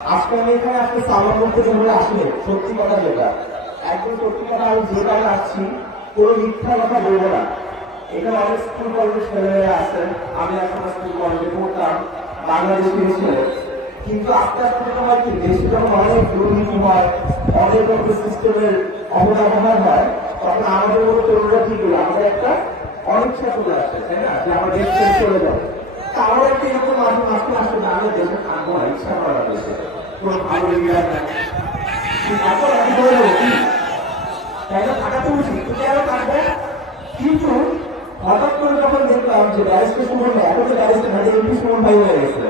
আজকে আমি এখানে আজকে সালাম করতে জন্য আসলে সত্যি কথা যেটা একদম সত্যি কথা আমি যে কারণে আসছি কোনো মিথ্যা কথা বলবো না। এখানে অনেক স্কুল কলেজের ছেলেমেয়েরা আছেন, আমি এখন স্কুল কলেজে পড়তাম, বাংলাদেশের ছেলে। কিন্তু আস্তে আস্তে তোমার কি দেশে যখন অনেক দুর্নীতি হয়, অনেক রকম সিস্টেমের অবদাবহার হয়, তখন আমাদের মতো তরুণরা কি করি, আমাদের একটা অনিচ্ছা চলে আসে, তাই না, যে আমার দেশ ছেড়ে চলে যাবে। আমার একটা এরকম মাঝে মাঝে আসলে আমি দেশে থাকবো না, ইচ্ছা করা দেশে কোনো ভালো লিডার নাই। এখন আমি বলে দেবো কি তাই না, থাকা তো উচিত, তুমি আরো থাকবে। কিন্তু হঠাৎ করে যখন দেখলাম যে ব্যারিস্টার সুমন ভাই, এখন তো ব্যারিস্টার ভাই এমপি সুমন ভাই হয়ে গেছে,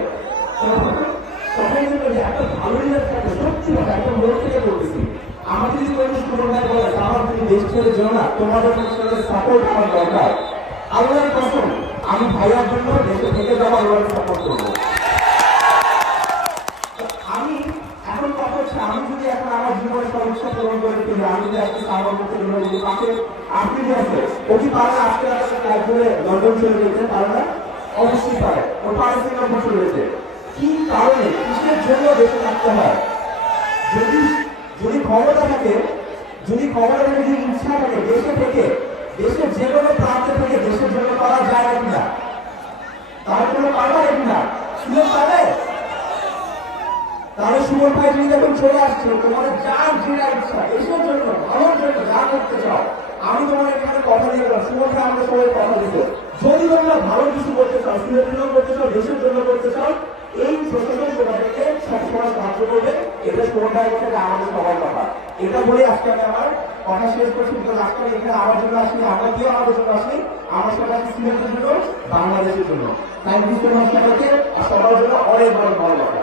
তখন যে একটা ভালো লিডার থাকবে, সত্যি কথা একদম লোক থেকে বলতেছি। আমাকে যদি কোনো সুমন ভাই বলে আমার তুমি দেশ ছেড়ে যেও না, তোমাদের সাপোর্ট আমার দরকার, আল্লাহর কসম আমি ভাইয়ার জন্য দেশে থেকে যাওয়া এবার সাপোর্ট করবো। আমি এখন কথা হচ্ছে, আমি যদি এখন আমার জীবনের সমস্যা পূরণ করে ফেলি, আমি যদি আজকে সাহায্য করতে যদি পাশে আপনি যে আছে ও কি পারে না, আজকে রাতে ফ্লাইট ধরে লন্ডন চলে যেতে পারে না? অবশ্যই পারে, ও পারে সিঙ্গাপুর চলে যেতে। কি কারণে, কিসের জন্য দেশে থাকতে হয়? যদি যদি ক্ষমতা থাকে, যদি ক্ষমতা থাকে, যদি ইচ্ছা থাকে, দেশে থেকে দেশের যে কোনো প্রান্তে থেকে দেশের জন্য করা যায় কিনা, তার কোনো পারবে কিনা, সুযোগ পাবে। তাহলে সুমন ভাই তুমি যখন চলে আসছো, তোমাদের যার যেটা ইচ্ছা দেশের জন্য ভালোর জন্য যা করতে চাও, আমি তোমার এখানে কথা দিয়ে গেলাম, সুমন ভাই আমাদের সবাই কথা দিত, যদি তোমরা ভালো কিছু করতে চাও, সুযোগের জন্য করতে চাও, দেশের জন্য করতে চাও, এই প্রশাসন তোমাদেরকে সবসময় সাহায্য করবে। এটা সুমন ভাইয়ের কথা, আমাদের সবার কথা। এটা বলে আজকে আমি আমার কথা শেষ করছি। আজকে এখানে আমার জন্য আসলে আমরা কেউ আমাদের জন্য আসলে আমার সবাই সিলেটের জন্য, বাংলাদেশের জন্য। থ্যাংক ইউ সো মাচ সবাইকে, আর সবার জন্য অনেক বড় ভালো কথা।